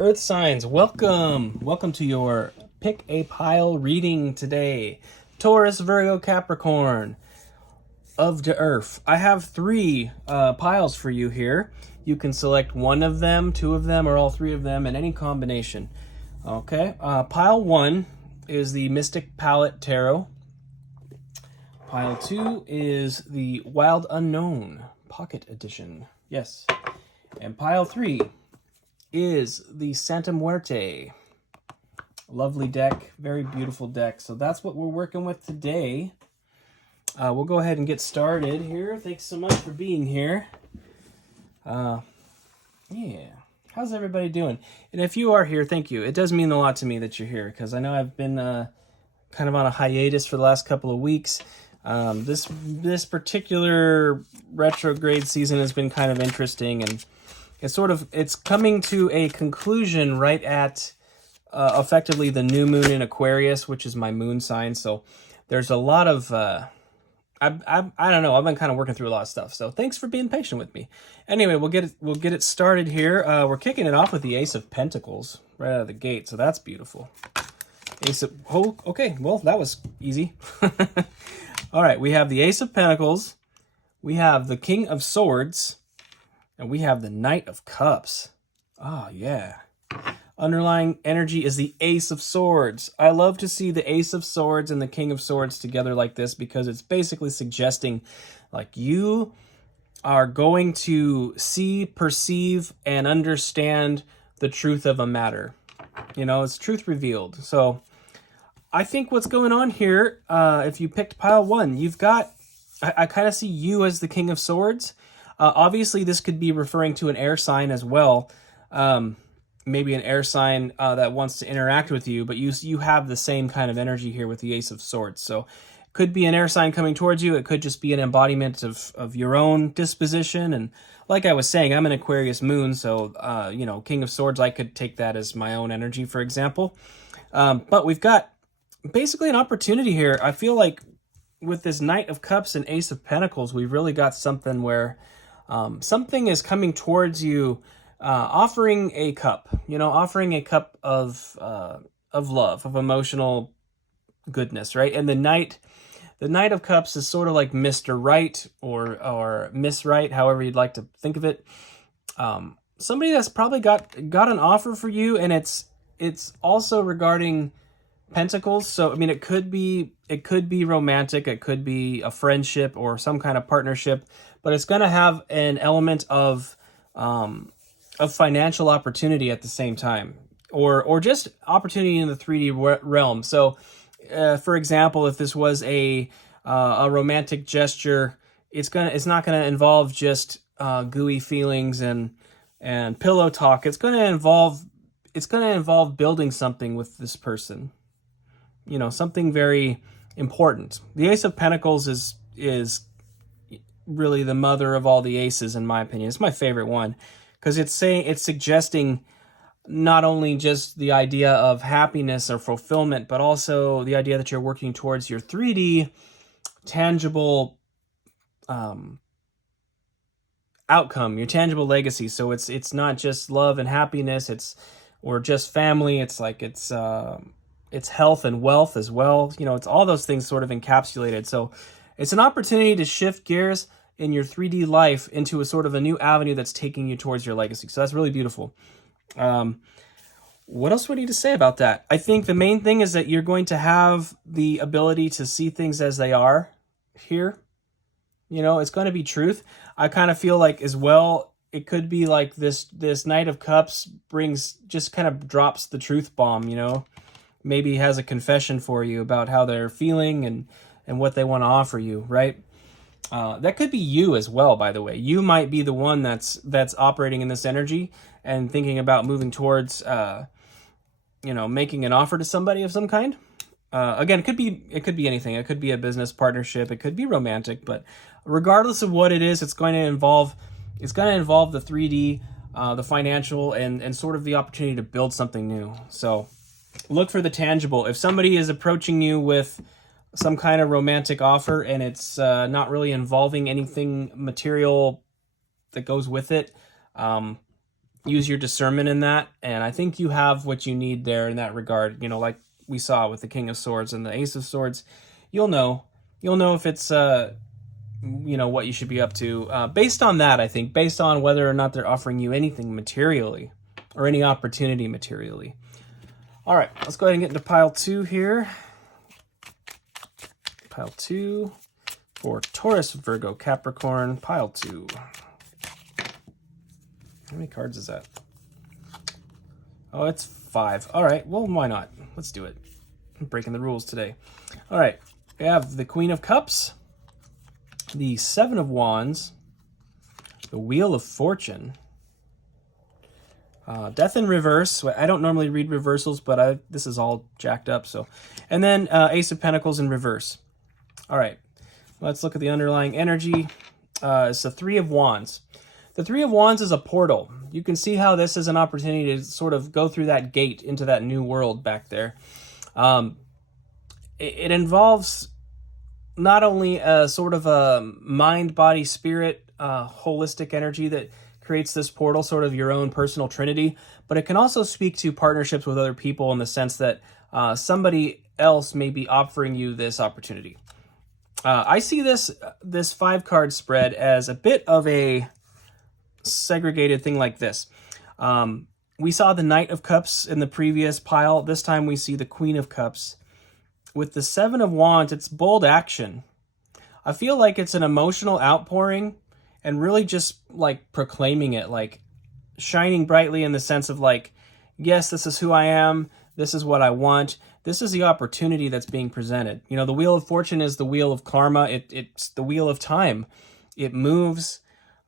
Earth signs, welcome to your pick a pile reading today. Taurus, Virgo, Capricorn of the Earth. I have three piles for you here. You can select one of them, two of them, or all three of them in any combination. Okay, pile one is the Mystic Palette Tarot. Pile two is the Wild Unknown Pocket Edition. Yes. And pile three is the Santa Muerte. Lovely deck, very beautiful deck. So that's what we're working with today. We'll go ahead and get started here. Thanks so much for being here. Yeah, how's everybody doing? And if you are here, thank you. It does mean a lot to me that you're here because I know I've been kind of on a hiatus for the last couple of weeks. This particular retrograde season has been kind of interesting, and it's coming to a conclusion right at effectively the new moon in Aquarius, which is my moon sign. So there's a lot of I don't know. I've been kind of working through a lot of stuff. So thanks for being patient with me. Anyway, we'll get it started here. We're kicking it off with the Ace of Pentacles right out of the gate. So that's beautiful. Okay. Well, that was easy. All right. We have the Ace of Pentacles. We have the King of Swords. And we have the Knight of Cups. Ah, yeah. Underlying energy is the Ace of Swords. I love to see the Ace of Swords and the King of Swords together like this because it's basically suggesting like you are going to see, perceive, and understand the truth of a matter. You know, it's truth revealed. So I think what's going on here, if you picked pile one, you've got, I kind of see you as the King of Swords. Obviously, this could be referring to an air sign as well. Maybe an air sign that wants to interact with you, but you have the same kind of energy here with the Ace of Swords. So it could be an air sign coming towards you. It could just be an embodiment of your own disposition. And like I was saying, I'm an Aquarius moon, so, King of Swords, I could take that as my own energy, for example. But we've got basically an opportunity here. I feel like with this Knight of Cups and Ace of Pentacles, we've really got something where something is coming towards you, offering a cup, offering a cup of love, of emotional goodness, right? And the Knight of Cups is sort of like Mr. Right or Miss Right, however you'd like to think of it. Somebody that's probably got an offer for you, and it's also regarding Pentacles. So I mean, it could be romantic, it could be a friendship or some kind of partnership, but it's going to have an element of financial opportunity at the same time, or just opportunity in the 3D realm. So, for example, if this was a romantic gesture, it's not gonna involve just gooey feelings and pillow talk. It's gonna involve building something with this person. Something very important. The Ace of Pentacles is really the mother of all the aces, in my opinion. It's my favorite one because it's suggesting not only just the idea of happiness or fulfillment, but also the idea that you're working towards your 3D tangible outcome, your tangible legacy. So it's not just love and happiness, or just family. It's like it's health and wealth as well. It's all those things sort of encapsulated. So it's an opportunity to shift gears in your 3D life into a sort of a new avenue that's taking you towards your legacy. So that's really beautiful. What else do we need to say about that? I think the main thing is that you're going to have the ability to see things as they are here. It's going to be truth. I kind of feel like as well, it could be like this Knight of Cups just kind of drops the truth bomb, maybe has a confession for you about how they're feeling and what they want to offer you, right? That could be you as well, by the way. You might be the one that's operating in this energy and thinking about moving towards, making an offer to somebody of some kind. Again, it could be anything. It could be a business partnership. It could be romantic. But regardless of what it is, it's going to involve the 3D, the financial, and sort of the opportunity to build something new. So look for the tangible. If somebody is approaching you with some kind of romantic offer and it's not really involving anything material that goes with it, use your discernment in that, and I think you have what you need there in that regard. You know, like we saw with the King of Swords and the Ace of Swords, you'll know if it's you know, what you should be up to based on that. I think based on whether or not they're offering you anything materially or any opportunity materially. All right, let's go ahead and get into pile 2 here. Pile 2 for Taurus, Virgo, Capricorn. Pile 2. How many cards is that? Oh, it's 5. All right, well, why not? Let's do it. I'm breaking the rules today. All right, we have the Queen of Cups, the Seven of Wands, the Wheel of Fortune, Death in reverse. I don't normally read reversals, but this is all jacked up. So, and then Ace of Pentacles in reverse. All right, let's look at the underlying energy. It's the Three of Wands. The Three of Wands is a portal. You can see how this is an opportunity to sort of go through that gate into that new world back there. It involves not only a sort of a mind, body, spirit, holistic energy that creates this portal, sort of your own personal trinity, but it can also speak to partnerships with other people in the sense that somebody else may be offering you this opportunity. I see this 5-card spread as a bit of a segregated thing like this. We saw the Knight of Cups in the previous pile. This time we see the Queen of Cups. With the Seven of Wands, it's bold action. I feel like it's an emotional outpouring and really just like proclaiming it, like shining brightly in the sense of like, yes, this is who I am. This is what I want. This is the opportunity that's being presented. You know, the Wheel of Fortune is the wheel of karma. It's the wheel of time. It moves.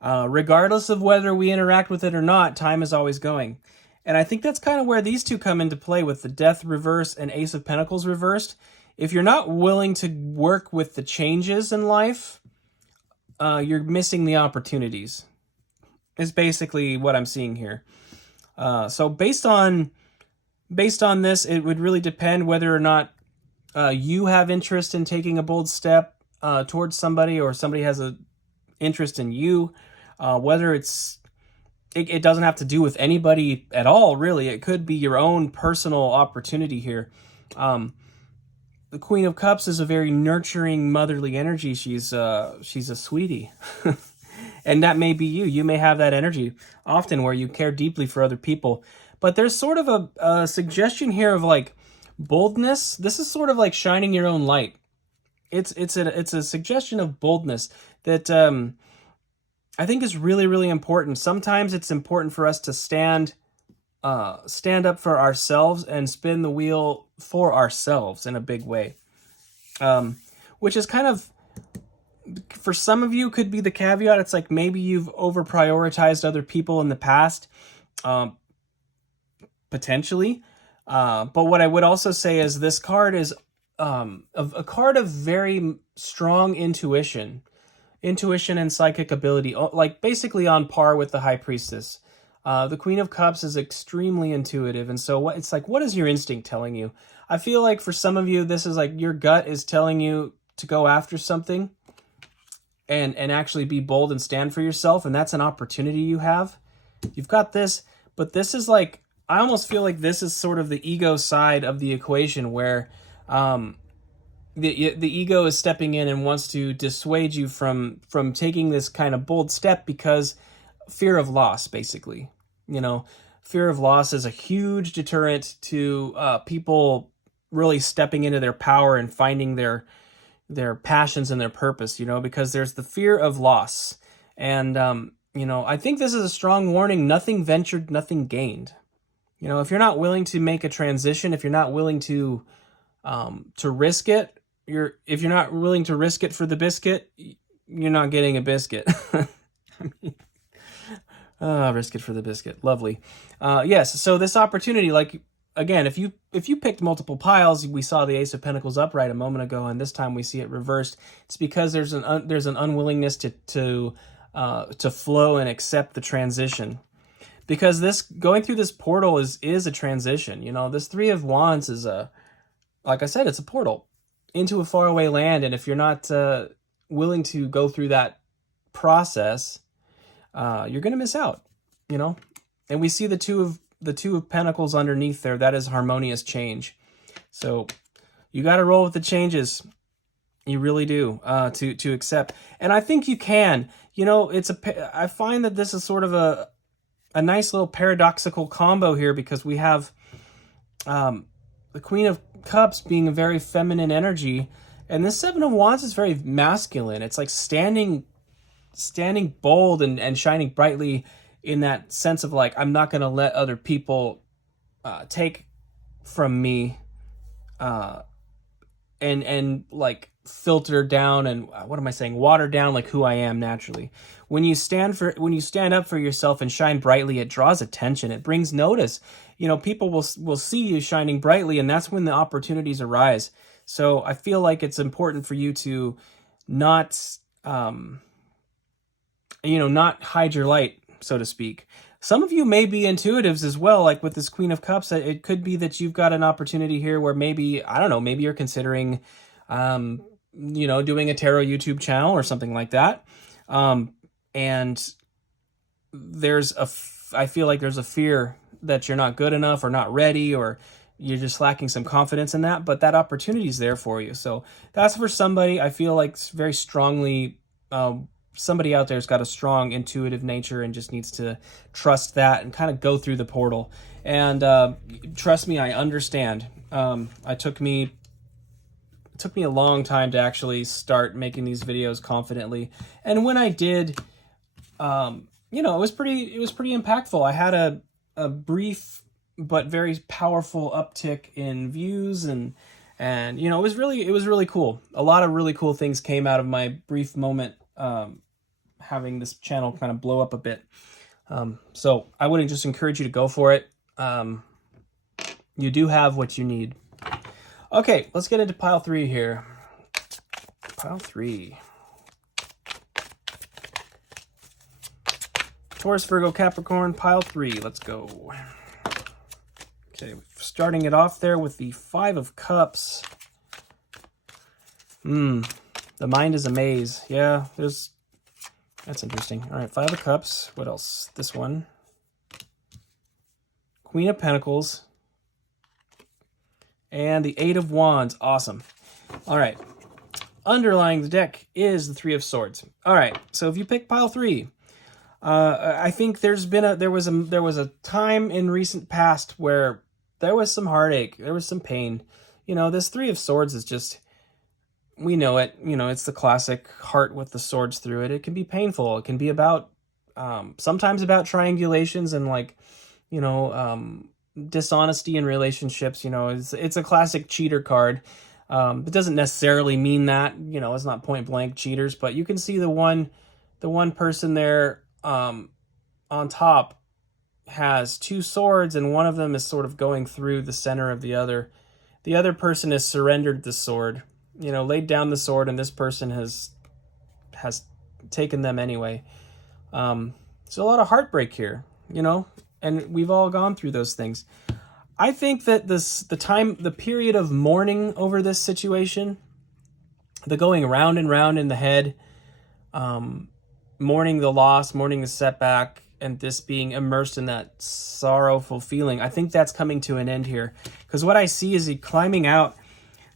Regardless of whether we interact with it or not, time is always going. And I think that's kind of where these two come into play with the Death reverse and Ace of Pentacles reversed. If you're not willing to work with the changes in life, you're missing the opportunities, is basically what I'm seeing here. So based on this, it would really depend whether or not you have interest in taking a bold step towards somebody, or somebody has an interest in you. Whether it doesn't have to do with anybody at all, really. It could be your own personal opportunity here. The Queen of Cups is a very nurturing, motherly energy. She's a sweetie. And that may be you. You may have that energy often where you care deeply for other people. But there's sort of a suggestion here of like boldness. This is sort of like shining your own light. It's a suggestion of boldness that I think is really, really important. Sometimes it's important for us to stand up for ourselves and spin the wheel for ourselves in a big way, which is kind of, for some of you, could be the caveat. It's like maybe you've over prioritized other people in the past, potentially. But what I would also say is this card is a card of very strong intuition and psychic ability, like basically on par with the High Priestess. The Queen of Cups is extremely intuitive, and so it's like, what is your instinct telling you? I feel like for some of you, this is like your gut is telling you to go after something and actually be bold and stand for yourself, and that's an opportunity you have. You've got this, but this is like, I almost feel like this is sort of the ego side of the equation where the ego is stepping in and wants to dissuade you from taking this kind of bold step because fear of loss, basically. You know, fear of loss is a huge deterrent to people really stepping into their power and finding their passions and their purpose, you know, because there's the fear of loss. And, you know, I think this is a strong warning. Nothing ventured, nothing gained. You know, if you're not willing to make a transition, if you're not willing to risk it, if you're not willing to risk it for the biscuit, you're not getting a biscuit. I mean, risk it for the biscuit. Lovely. Yes. So this opportunity, like, again, if you picked multiple piles, we saw the Ace of Pentacles upright a moment ago, and this time we see it reversed. It's because there's an unwillingness to flow and accept the transition. Because this going through this portal is a transition. You know, this Three of Wands is like I said, it's a portal into a faraway land, and if you're not willing to go through that process, you're going to miss out, you know? And we see the two of Pentacles underneath there. That is harmonious change. So you got to roll with the changes. You really do, to accept. And I think you can. You know, I find that this is sort of a nice little paradoxical combo here, because we have the Queen of Cups being a very feminine energy, and this Seven of Wands is very masculine. It's like standing bold and shining brightly, in that sense of like, I'm not going to let other people take from me, and like filter down and water down like who I am naturally. When you stand up for yourself and shine brightly, it draws attention. It brings notice. You know, people will see you shining brightly, and that's when the opportunities arise. So I feel like it's important for you to not, not hide your light, so to speak. Some of you may be intuitives as well, like with this Queen of Cups. It could be that you've got an opportunity here where maybe, I don't know, maybe you're considering, doing a tarot YouTube channel or something like that. And I feel like there's a fear that you're not good enough or not ready, or you're just lacking some confidence in that, but that opportunity is there for you. So that's for somebody. I feel like very strongly, somebody out there's got a strong intuitive nature and just needs to trust that and kind of go through the portal. And trust me, I understand. It took me a long time to actually start making these videos confidently, and when I did, it was pretty impactful. I had a brief but very powerful uptick in views, and it was really cool. A lot of really cool things came out of my brief moment, having this channel kind of blow up a bit. So I would just encourage you to go for it. You do have what you need. Okay, let's get into pile 3 here. Pile 3. Taurus, Virgo, Capricorn, pile 3. Let's go. Okay, starting it off there with the 5 of Cups. The mind is a maze. Yeah, that's interesting. All right, 5 of Cups. What else? This one. Queen of Pentacles. And the 8 of Wands. Awesome. All right. Underlying the deck is the 3 of Swords. All right. So if you pick pile 3, I think there was a time in recent past where there was some heartache, there was some pain. This 3 of Swords is just, we know it. It's the classic heart with the swords through it. It can be painful. It can be about sometimes about triangulations and dishonesty in relationships. It's a classic cheater card. It doesn't necessarily mean that, it's not point blank cheaters, but you can see the one person there on top has 2 swords, and one of them is sort of going through the center of the other. The other person has surrendered the sword, laid down the sword, and this person has taken them anyway. There's a lot of heartbreak here, and we've all gone through those things. I think that the period of mourning over this situation, the going round and round in the head, mourning the loss, mourning the setback, and this being immersed in that sorrowful feeling, I think that's coming to an end here. Because what I see is he climbing out,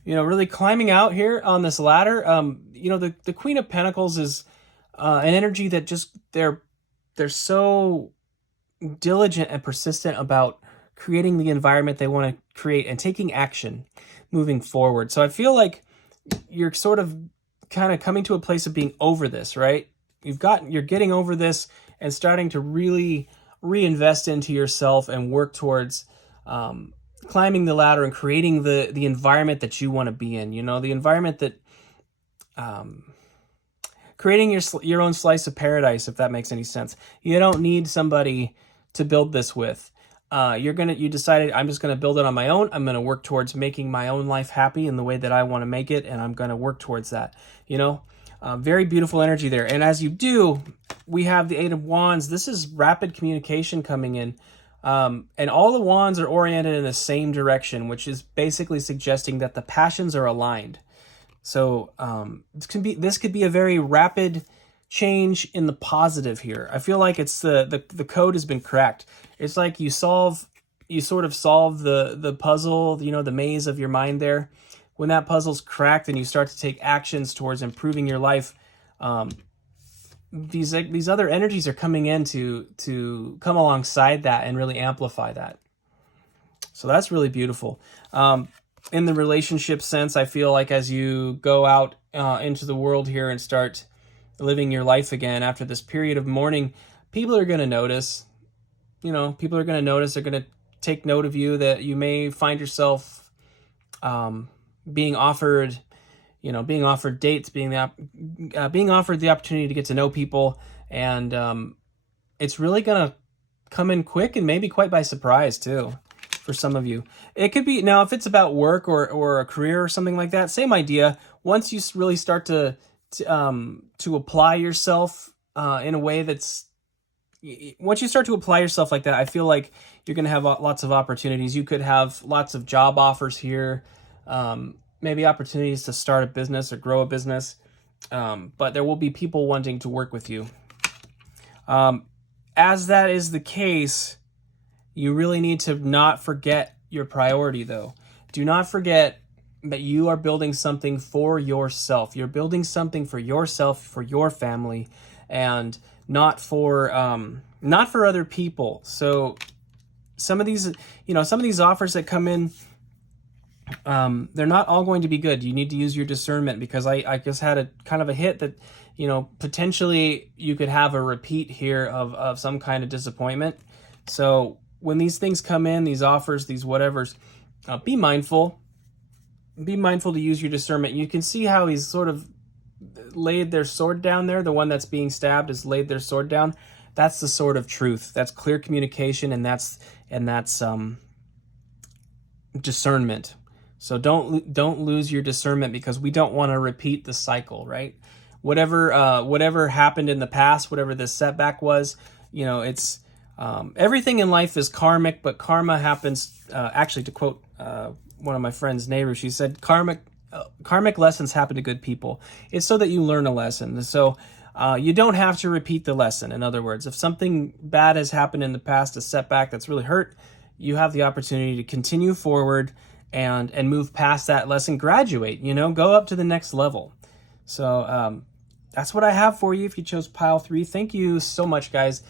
really climbing out here on this ladder. The Queen of Pentacles is an energy that just, they're so diligent and persistent about creating the environment they want to create and taking action moving forward. So I feel like you're sort of kind of coming to a place of being over this, right? You're getting over this and starting to really reinvest into yourself and work towards climbing the ladder and creating the environment that you want to be in. The environment that creating your own slice of paradise, if that makes any sense. You don't need somebody to build this with. You decided, I'm just going to build it on my own. I'm going to work towards making my own life happy in the way that I want to make it, and I'm going to work towards that. Very beautiful energy there. And as you do, we have the 8 of Wands. This is rapid communication coming in. And all the wands are oriented in the same direction, which is basically suggesting that the passions are aligned. So this could be a very rapid change in the positive here. I feel like it's the code has been cracked. It's like you sort of solve the puzzle, you know, the maze of your mind there. When that puzzle's cracked and you start to take actions towards improving your life, these other energies are coming in to come alongside that and really amplify that. So that's really beautiful. In the relationship sense, I feel like as you go out into the world here and start living your life again after this period of mourning, people are going to notice. You know, people are going to notice. They're going to take note of you, that you may find yourself being offered dates, being offered the opportunity to get to know people, and it's really going to come in quick and maybe quite by surprise too. For some of you, it could be, now if it's about work or a career or something like that, same idea. Once you really start to apply yourself in a way once you start to apply yourself like that, I feel like you're going to have lots of opportunities. You could have lots of job offers here, maybe opportunities to start a business or grow a business, but there will be people wanting to work with you. As that is the case, you really need to not forget your priority, though. Do not forget that you are building something for yourself. You're building something for yourself, for your family, and not for other people. So some of these offers that come in, they're not all going to be good. You need to use your discernment, because I just had a kind of a hit that, you know, potentially you could have a repeat here of some kind of disappointment. So when these things come in, these offers, these whatevers, be mindful. Be mindful to use your discernment. You can see how he's sort of laid their sword down there. The one that's being stabbed has laid their sword down. That's the sword of truth. That's clear communication, and that's discernment. So don't lose your discernment, because we don't want to repeat the cycle, right? Whatever happened in the past, whatever this setback was, you know, it's everything in life is karmic, but karma happens. Actually, to quote one of my friends, Nehru, she said, "Karmic lessons happen to good people. It's so that you learn a lesson. So you don't have to repeat the lesson. In other words, if something bad has happened in the past, a setback that's really hurt, you have the opportunity to continue forward and move past that lesson, graduate. You know, go up to the next level. So that's what I have for you. If you chose pile 3, thank you so much, guys.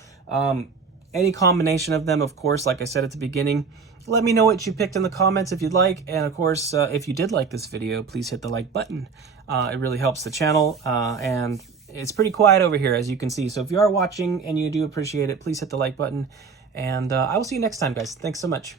Any combination of them, of course, like I said at the beginning, let me know what you picked in the comments if you'd like. And of course, if you did like this video, please hit the like button. It really helps the channel, and it's pretty quiet over here, as you can see. So if you are watching and you do appreciate it, please hit the like button. And I will see you next time, guys. Thanks so much.